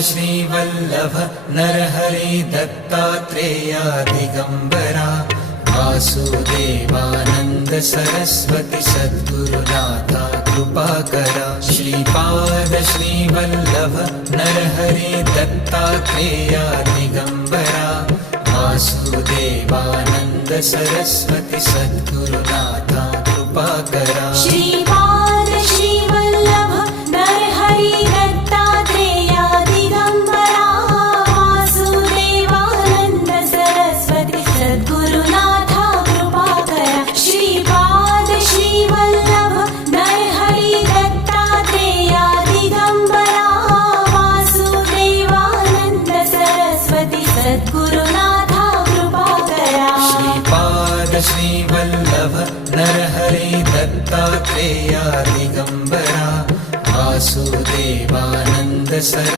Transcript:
Shrivallabh Narhari Dattatreya Digambara Vasudevanand Saraswati सद्गुरुनाथा कृपाकरा। Shripad Shrivallabh Narhari Dattatreya Digambara Vasudevanand Saraswati सद्गुरुनाथा कृपाकरा। Shripad Shrivallabh Narhari Dattatreya Digambara Vasudevanand Saraswati सद्गुरुनाथा कृपाकरा। Shripad Shrivallabh Narhari Dattatreya Digambara Vasudevanand Saraswati सद्गुरुनाथा कृपाकरा। Shripad Shrivallabh Narhari Dattatreya Digambara Vasudevanand